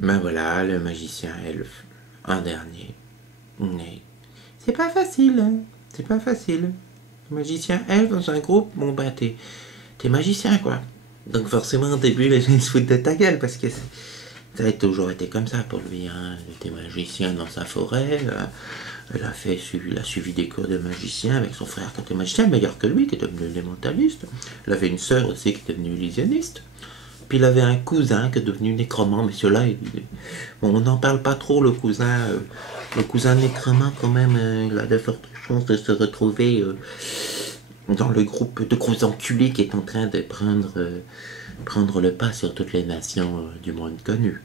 Ben voilà, le magicien elfe, un dernier, né. C'est pas facile, hein. C'est pas facile. Magicien elfe dans un groupe, bon bah t'es magicien quoi. Donc forcément au début les gens se foutent de ta gueule parce que ça a toujours été comme ça pour lui. Hein. Il était magicien dans sa forêt. Il a suivi des cours de magicien avec son frère qui était magicien, meilleur que lui, qui est devenu élémentaliste. Il avait une sœur aussi qui est devenue illusionniste. Puis il avait un cousin qui est devenu nécromant, mais celui-là, bon, on n'en parle pas trop, le cousin nécromant quand même, il a de fortes chances de se retrouver dans le groupe de gros enculés qui est en train de prendre le pas sur toutes les nations du monde connu.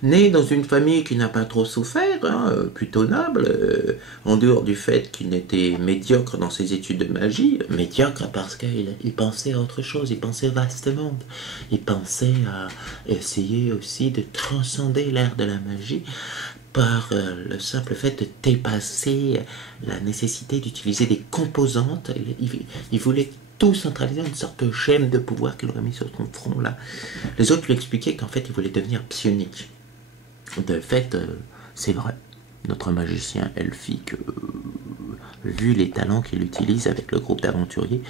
Né dans une famille qui n'a pas trop souffert, hein, plutôt noble, en dehors du fait qu'il était médiocre dans ses études de magie, médiocre parce qu'il pensait à autre chose, il pensait vaste monde, il pensait à essayer aussi de transcender l'ère de la magie par le simple fait de dépasser la nécessité d'utiliser des composantes. Il voulait tout centraliser, une sorte de gemme de pouvoir qu'il aurait mis sur son front là. Les autres lui expliquaient qu'en fait il voulait devenir psionique. De fait, c'est vrai. Notre magicien elfique, vu les talents qu'il utilise avec le groupe d'aventuriers,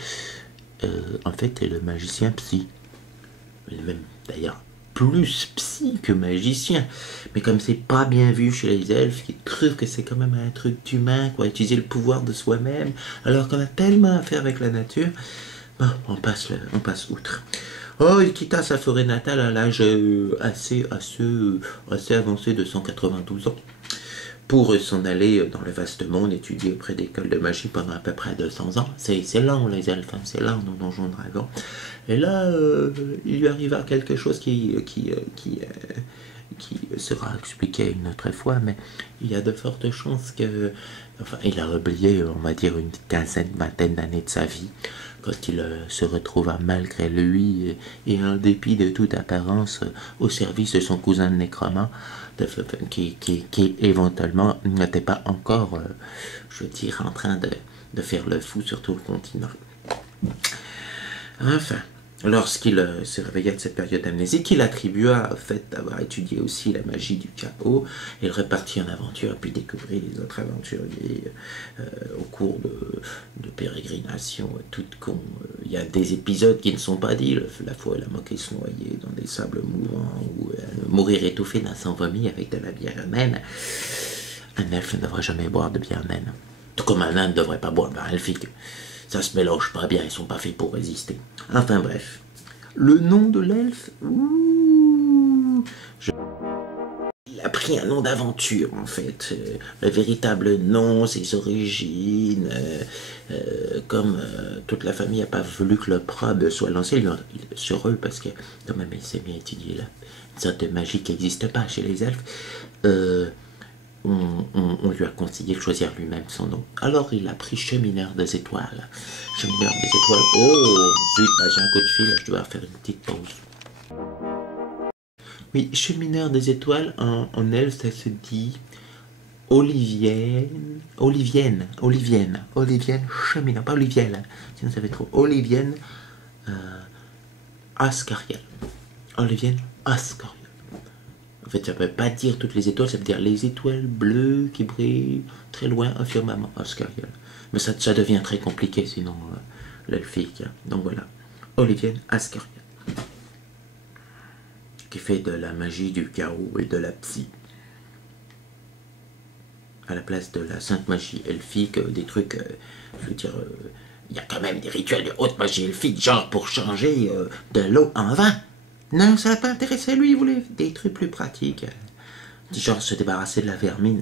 en fait est le magicien psy. Il est même d'ailleurs plus psy que magicien. Mais comme c'est pas bien vu chez les elfes, qui trouvent que c'est quand même un truc d'humain, quoi, utiliser le pouvoir de soi-même, alors qu'on a tellement à faire avec la nature, bon, on passe outre. Oh, il quitta sa forêt natale à l'âge assez avancé de 192 ans pour s'en aller dans le vaste monde étudier auprès d'écoles de magie pendant à peu près 200 ans. C'est lent les elfes, hein, c'est lent dans Donjons Dragons. Et là, il lui arriva quelque chose qui sera expliqué une autre fois, mais il y a de fortes chances que... Enfin, il a oublié, on va dire, une vingtaine d'années de sa vie, quand il se retrouva malgré lui et en dépit de toute apparence au service de son cousin nécromant, qui éventuellement n'était pas encore, je veux dire, en train de faire le fou sur tout le continent. Enfin, lorsqu'il se réveilla de cette période amnésique, il attribua au fait d'avoir étudié aussi la magie du chaos. Il repartit en aventure, puis découvrit les autres aventuriers au cours de pérégrinations toutes cons. Il y a des épisodes qui ne sont pas dits, la fois où elle a manqué se noyer dans des sables mouvants, ou mourir étouffé dans son vomi avec de la bière naine. Un elfe ne devrait jamais boire de bière naine. Tout comme un nain ne devrait pas boire de bière elfique. Ça se mélange pas bien, ils sont pas faits pour résister. Enfin bref. Le nom de l'elfe, il a pris un nom d'aventure en fait. Le véritable nom, ses origines, comme toute la famille n'a pas voulu que l'opprobre soit lancé, il est sur eux parce que quand même il s'est bien étudié là. Une sorte de magie qui n'existe pas chez les elfes. On lui a conseillé de choisir lui-même son nom. Alors il a pris Chemineur des Étoiles. Chemineur des Étoiles. Oh, zut, bah, j'ai un coup de fil, je dois faire une petite pause. Oui, Chemineur des Étoiles, en elfe, ça se dit Olivienne, Chemineur, pas Olivienne, sinon ça fait trop. Olivienne Ascariel. Olivienne Ascariel. En fait, ça ne veut pas dire toutes les étoiles, ça veut dire les étoiles bleues qui brillent très loin, un firmament, Ascariel. Mais ça devient très compliqué sinon, l'elfique. Donc voilà, Olivienne Ascariel, qui fait de la magie du chaos et de la psy. À la place de la sainte magie elfique, des trucs, je veux dire, il y a quand même des rituels de haute magie elfique, genre pour changer de l'eau en vin. Non, ça n'a pas intéressé lui, il voulait des trucs plus pratiques. Du genre se débarrasser de la vermine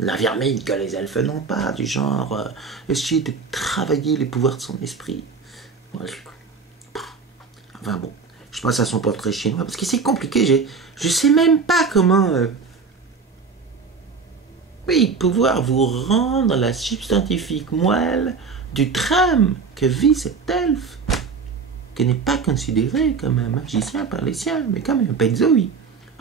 que les elfes n'ont pas, du genre essayer de travailler les pouvoirs de son esprit. Ouais, enfin bon, je passe à son portrait chinois, parce que c'est compliqué, je sais même pas comment... Oui, pouvoir vous rendre la substantifique moelle du drame que vit cet elfe, qui n'est pas considéré comme un magicien par les siens, mais comme un Benzoi.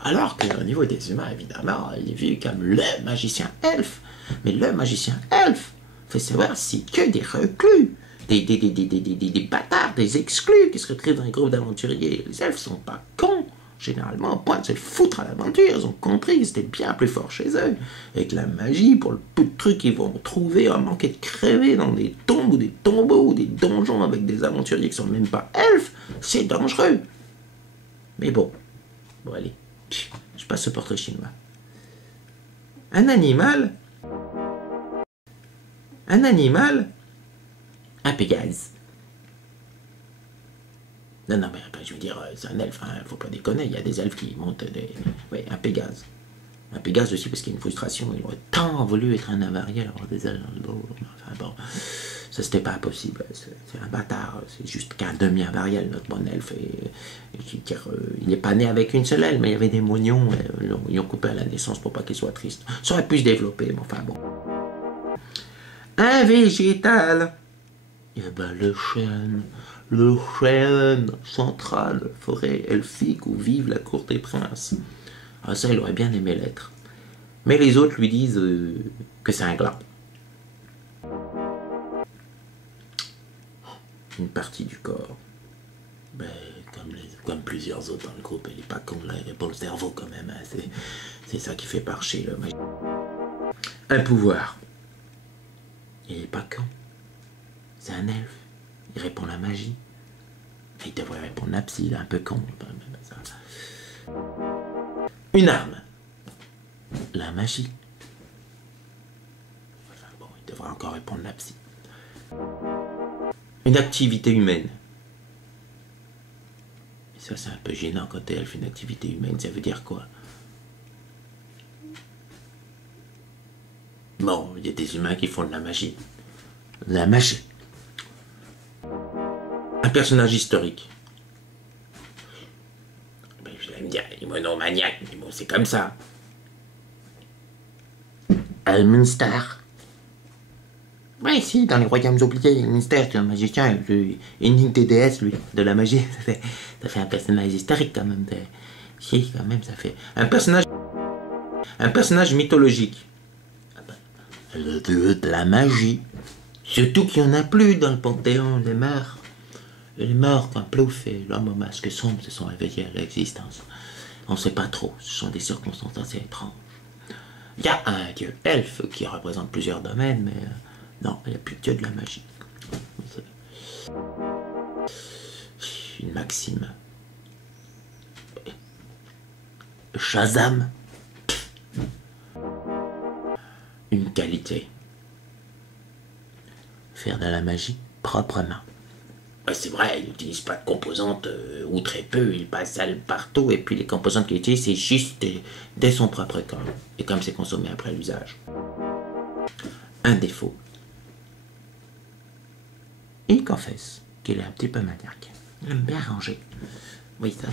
Alors qu'au niveau des humains, évidemment, il est vu comme le magicien elfe. Mais le magicien elfe, faut savoir, c'est que des reclus, des bâtards, des exclus qui se retrouvent dans les groupes d'aventuriers. Les elfes sont pas cons. Généralement, point de se foutre à l'aventure, ils ont compris que c'était bien plus fort chez eux. Avec la magie, pour le peu de trucs qu'ils vont trouver, à manquer de crever dans des tombes ou des tombeaux ou des donjons avec des aventuriers qui sont même pas elfes, c'est dangereux. Mais bon, allez, je passe ce portrait chinois. Un animal, un Pégase. Non, mais je veux dire, c'est un elfe, hein, faut pas déconner, il y a des elfes qui montent des... Oui, un Pégase. Un Pégase aussi parce qu'il y a une frustration, il aurait tant voulu être un avarié, alors des elfes, enfin bon, ça c'était pas possible, c'est un bâtard, c'est juste qu'un demi-avariel, notre bon elfe, il n'est pas né avec une seule aile, mais il y avait des moignons, ils ont coupé à la naissance pour pas qu'il soit triste. Ça aurait pu se développer, mais enfin bon. Un végétal. Eh ben le chêne central, forêt elfique où vive la cour des princes. Ah ça, il aurait bien aimé l'être. Mais les autres lui disent que c'est un gland. Une partie du corps. Ben, comme plusieurs autres dans le groupe, elle est pas con, là, elle est pour le cerveau quand même. Hein. C'est ça qui fait marcher le magie. Un pouvoir. Il est pas con. C'est un elfe. Il répond la magie. Il devrait répondre la psy, il est un peu con. Une arme. La magie. Enfin bon, il devrait encore répondre la psy. Une activité humaine. Et ça, c'est un peu gênant quand elle fait une activité humaine. Ça veut dire quoi? Bon, il y a des humains qui font de la magie. La magie. Un personnage historique. Ben, je vais me dire, il est monomaniaque, mais bon, c'est comme ça. Elminster. Ouais, si, dans les royaumes oubliés, Elminster, c'est un magicien, une des déesses, lui, de la magie. Ça fait un personnage historique, quand même. Si, quand même, ça fait... Un personnage mythologique. Le dieu de la magie. Surtout qu'il n'y en a plus dans le Panthéon, les morts. Les morts, quand Plouf et l'homme au masque sombre se sont réveillés à l'existence. On ne sait pas trop, ce sont des circonstances assez étranges. Il y a un dieu elfe qui représente plusieurs domaines, mais non, il n'y a plus de dieu de la magie. Une maxime. Shazam. Une qualité. Faire de la magie proprement. C'est vrai, il n'utilise pas de composantes ou très peu, il passe ça partout et puis les composantes qu'il utilise c'est juste dès son propre corps et comme c'est consommé après l'usage. Un défaut. Il confesse qu'il est un petit peu maniaque. Il aime bien ranger. Oui, ça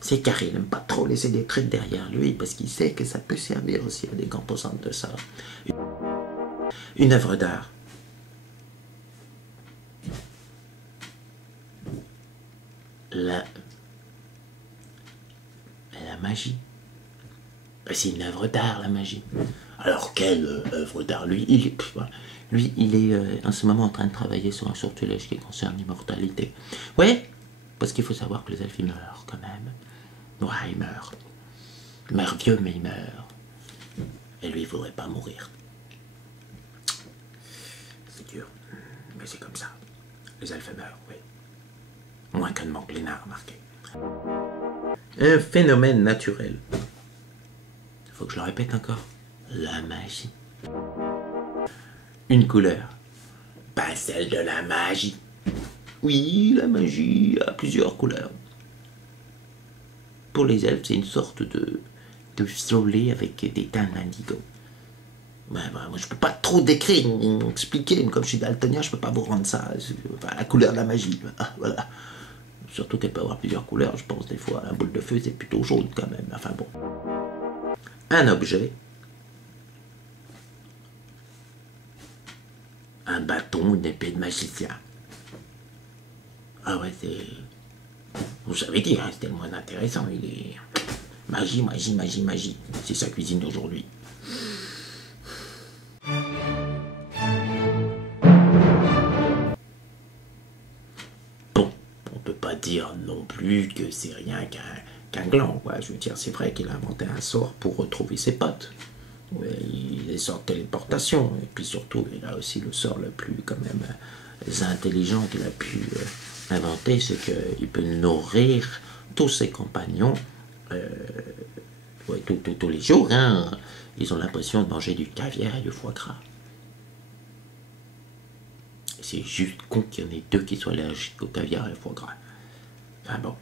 c'est carré, il n'aime pas trop laisser des trucs derrière lui parce qu'il sait que ça peut servir aussi à des composantes de ça. Une œuvre d'art. La magie. C'est une œuvre d'art, la magie. Alors, quelle œuvre d'art? Lui, il est en ce moment en train de travailler sur un sortilège qui concerne l'immortalité. Ouais, parce qu'il faut savoir que les elfes, ils meurent quand même. Ouais, ils meurent. Ils meurent vieux, mais ils meurent. Et lui, il voudrait pas mourir. C'est dur. Mais c'est comme ça. Les elfes meurent, oui. Moins qu'un manque Lénard remarqué. Un phénomène naturel. Il faut que je le répète encore. La magie. Une couleur. Pas celle de la magie. Oui, la magie a plusieurs couleurs. Pour les elfes, c'est une sorte de soleil avec des teintes d'indigo. Moi, je peux pas trop décrire, expliquer. Comme je suis daltonien, je peux pas vous rendre ça. Enfin, la couleur de la magie. Voilà. Surtout qu'elle peut avoir plusieurs couleurs, je pense des fois. La boule de feu, c'est plutôt jaune quand même. Enfin bon. Un objet. Un bâton, une épée de magicien. Ah ouais, c'est... Vous savez dit, hein, c'était le moins intéressant. Il est... Magie, magie, magie, magie. C'est sa cuisine d'aujourd'hui. Bon, on peut pas dire non plus que c'est rien qu'un gland, quoi. Je veux dire, c'est vrai qu'il a inventé un sort pour retrouver ses potes. Ouais, il est sort de téléportation, et puis surtout, il a aussi le sort le plus, quand même, intelligent qu'il a pu inventer, c'est qu'il peut nourrir tous ses compagnons ouais, tous les jours. Hein. Ils ont l'impression de manger du caviar et du foie gras. C'est juste con qu'il y en ait deux qui soient allergiques au caviar et au foie gras. Enfin bon.